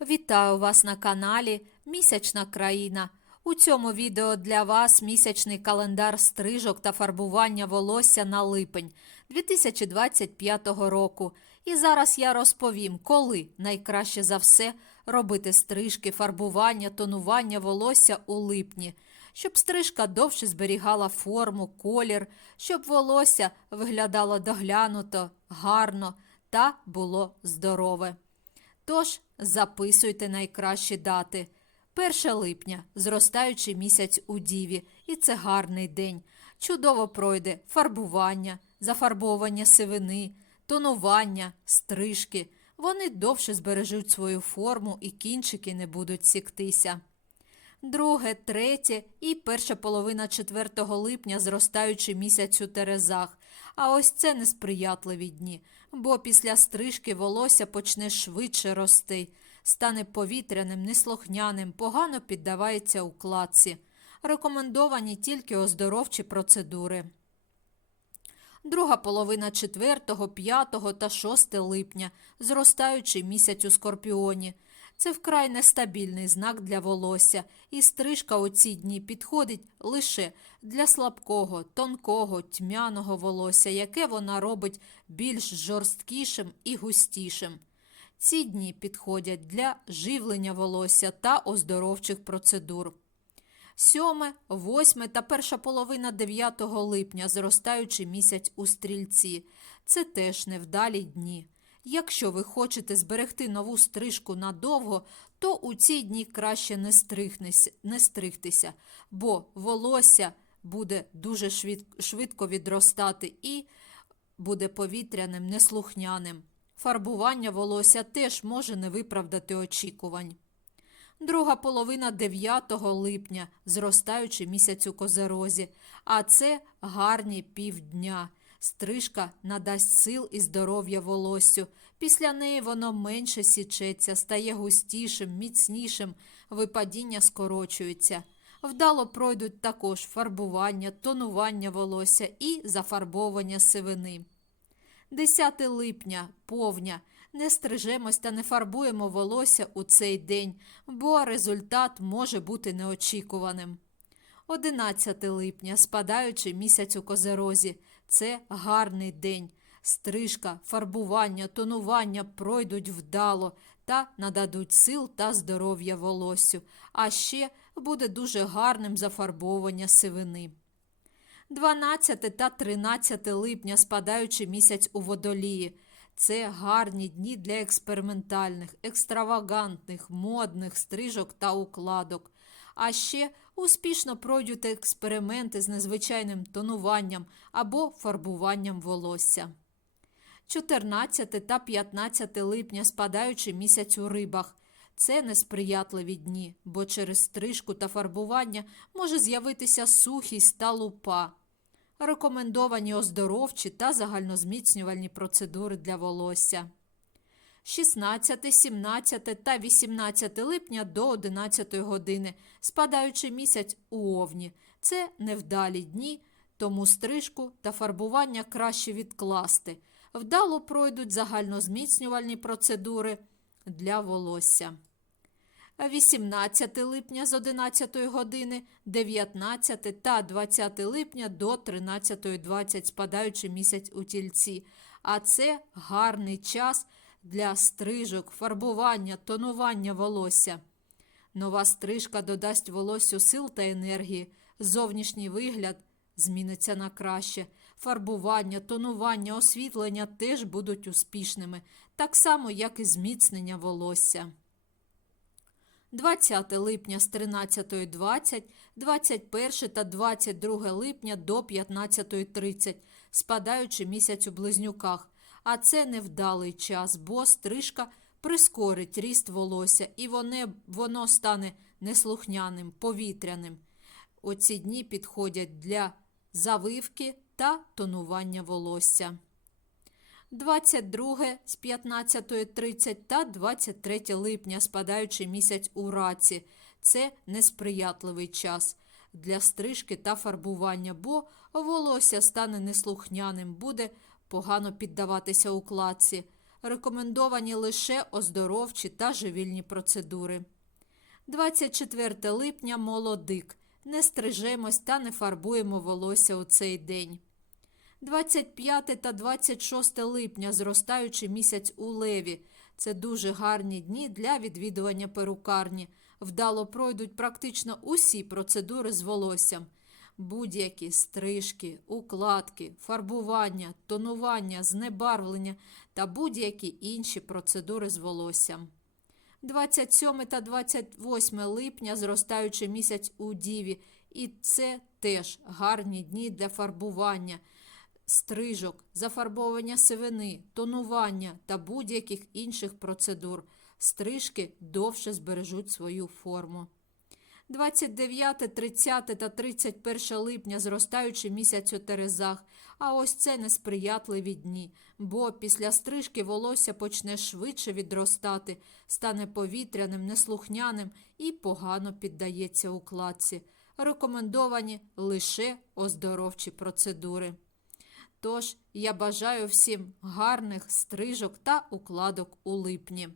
Вітаю вас на каналі Місячна країна. У цьому відео для вас місячний календар стрижок та фарбування волосся на липень 2025 року. І зараз я розповім, коли найкраще за все робити стрижки, фарбування, тонування волосся у липні, щоб стрижка довше зберігала форму, колір, щоб волосся виглядало доглянуто, гарно та було здорове. Тож записуйте найкращі дати. 1 липня зростаючий місяць у Діві, і це гарний день. Чудово пройде фарбування, зафарбовування сивини, тонування, стрижки. Вони довше збережуть свою форму і кінчики не будуть сіктися. Друге, третє і перша половина 4 липня зростаючий місяць у Терезах. А ось це несприятливі дні, бо після стрижки волосся почне швидше рости, стане повітряним, неслухняним, погано піддавається укладці. Рекомендовані тільки оздоровчі процедури. Друга половина 4, 5 та 6 липня, зростаючий місяць у скорпіоні. Це вкрай нестабільний знак для волосся, і стрижка у ці дні підходить лише для слабкого, тонкого, тьмяного волосся, яке вона робить більш жорсткішим і густішим. Ці дні підходять для живлення волосся та оздоровчих процедур. 7, 8 та перша половина 9 липня, зростаючий місяць у стрільці. Це теж невдалі дні. Якщо ви хочете зберегти нову стрижку надовго, то у ці дні краще не, не стригтися, бо волосся буде дуже швид- швидко відростати і буде повітряним, неслухняним. Фарбування волосся теж може не виправдати очікувань. Друга половина 9 липня, зростаючи місяць у козерозі, а це гарні півдня. Стрижка надасть сил і здоров'я волоссю. Після неї воно менше січеться, стає густішим, міцнішим, випадіння скорочується. Вдало пройдуть також фарбування, тонування волосся і зафарбовування сивини. 10 липня, повня. Не стрижемось та не фарбуємо волосся у цей день, бо результат може бути неочікуваним. 11 липня, спадаючий місяць у козерозі. Це гарний день. Стрижка, фарбування, тонування пройдуть вдало та нададуть сил та здоров'я волоссю, а ще буде дуже гарним зафарбовування сивини. 12 та 13 липня, спадаючи місяць у водолії. Це гарні дні для експериментальних, екстравагантних, модних стрижок та укладок. А ще успішно пройдуть експерименти з незвичайним тонуванням або фарбуванням волосся. 14 та 15 липня, спадаючи місяць у рибах. Це несприятливі дні, бо через стрижку та фарбування може з'явитися сухість та лупа. Рекомендовані оздоровчі та загальнозміцнювальні процедури для волосся. 16, 17 та 18 липня до 11 години, спадаючи місяць у овні. Це невдалі дні, тому стрижку та фарбування краще відкласти. Вдало пройдуть загальнозміцнювальні процедури для волосся. 18 липня з 11 години, 19 та 20 липня до 13.20, спадаючи місяць у тільці. А це гарний час для стрижок, фарбування, тонування волосся. Нова стрижка додасть волоссю сил та енергії, зовнішній вигляд зміниться на краще. Фарбування, тонування, освітлення теж будуть успішними, так само, як і зміцнення волосся. 20 липня з 13.20, 21 та 22 липня до 15.30, спадаючи місяць у близнюках. А це невдалий час, бо стрижка прискорить ріст волосся і воно, воно стане неслухняним, повітряним. Оці дні підходять для завивки та тонування волосся. 22 з 15.30 та 23 липня, спадаючий місяць у раці. Це несприятливий час для стрижки та фарбування, бо волосся стане неслухняним, буде погано піддаватися укладці. Рекомендовані лише оздоровчі та живільні процедури. 24 липня молодик. Не стрижемось та не фарбуємо волосся у цей день. 25 та 26 липня зростаючий місяць у леві. Це дуже гарні дні для відвідування перукарні. Вдало пройдуть практично усі процедури з волоссям. Будь-які стрижки, укладки, фарбування, тонування, знебарвлення та будь-які інші процедури з волоссям. 27 та 28 липня зростаючий місяць у Діві, і це теж гарні дні для фарбування, стрижок, зафарбовування сивини, тонування та будь-яких інших процедур. Стрижки довше збережуть свою форму. 29, 30 та 31 липня зростаючий місяць у Терезах, а ось це несприятливі дні, бо після стрижки волосся почне швидше відростати, стане повітряним, неслухняним і погано піддається укладці. Рекомендовані лише оздоровчі процедури. Тож я бажаю всім гарних стрижок та укладок у липні.